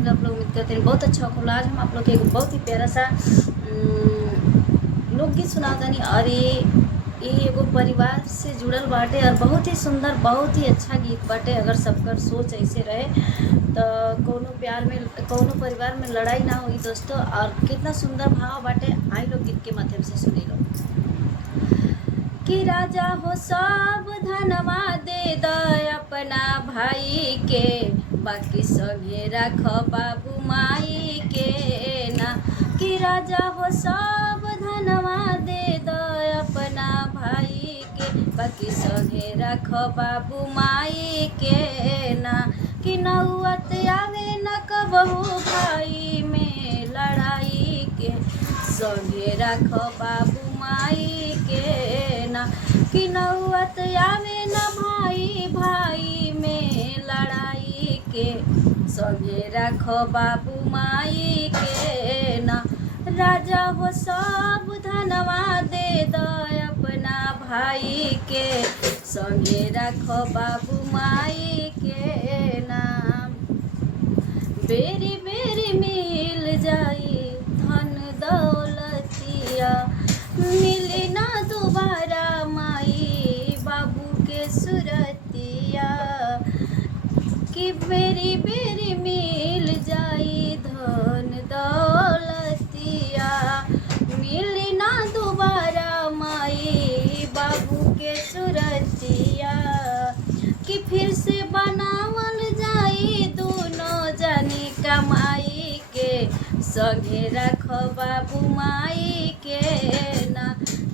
होंगे आप लोग। उम्मीद करते हैं बहुत अच्छा होगा। आज हम आप लोग के एक बहुत ही प्यारा सा लोकगीत सुनावतानी और ये एगो परिवार से जुड़ल बाटे और बहुत ही सुंदर बहुत ही अच्छा गीत बाटे। अगर सबकर सोच ऐसे रहे तो कौनो परिवार में लड़ाई ना होगी दोस्तों। और कितना सुंदर भाव बाटे, आई लोग गीत के माध्यम से सुनी लो। कि राजा हो सब धनवा दे द अपना भाई के, बाकी संगे रख बाबू माई के ना। कि राजा हो सब धनवा दे द अपना भाई के, बाकी संगे रख बाबू माई के ना। कि नौवत आवे न कबहू भाई में लड़ाई के, संगे रख बाबू माई के ना। कि नौवत आवे न भाई भाई में लड़ाई के, संगे रख बाबू माई के ना। राजा हो सब धनवा दे द अपना भाई के, संगे रख बाबू माई के नाम। बेरी बेरी मिल जाई धन दौलतिया, मिली ना दोबारा माई बाबू के सुरतिया। कि बेरी बेरी मिल जाई धन दौलतिया, मिली ना दोबारा माई बाबू के सुरतिया। कि फिर से बनावल जाई दोनों जानी कमाई के, संगे रख बाबू माई के ना।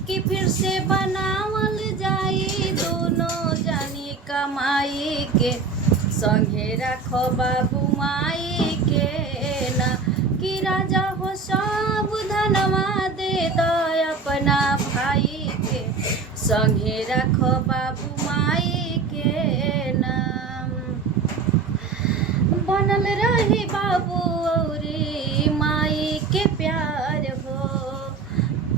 कि फिर से बनावल जाई दोनों जानी कमाई के, संगे रख बाबू माई के ना। कि राजा हो सब धनवा दे द अपना भाई के, संगे रख बाबू माई के नाम। बनल रही बाबू औरी माई के प्यार हो,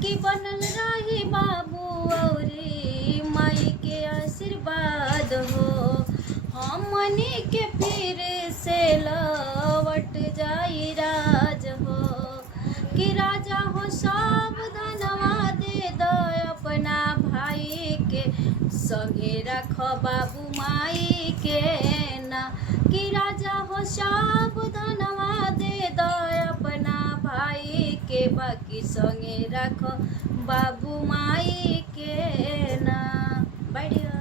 कि बनल रही बाबू औरी माई के आशीर्वाद हो। हमनी के फिर से लौट जाई राज हो। कि राजा हो सब धनवा दे द अपना भाई के, संगे रख बाबू माई के ना। कि राजा हो सब धनवा दे द अपना भाई के, बाकी संगे रख बाबू माई के ना। Bye Deere.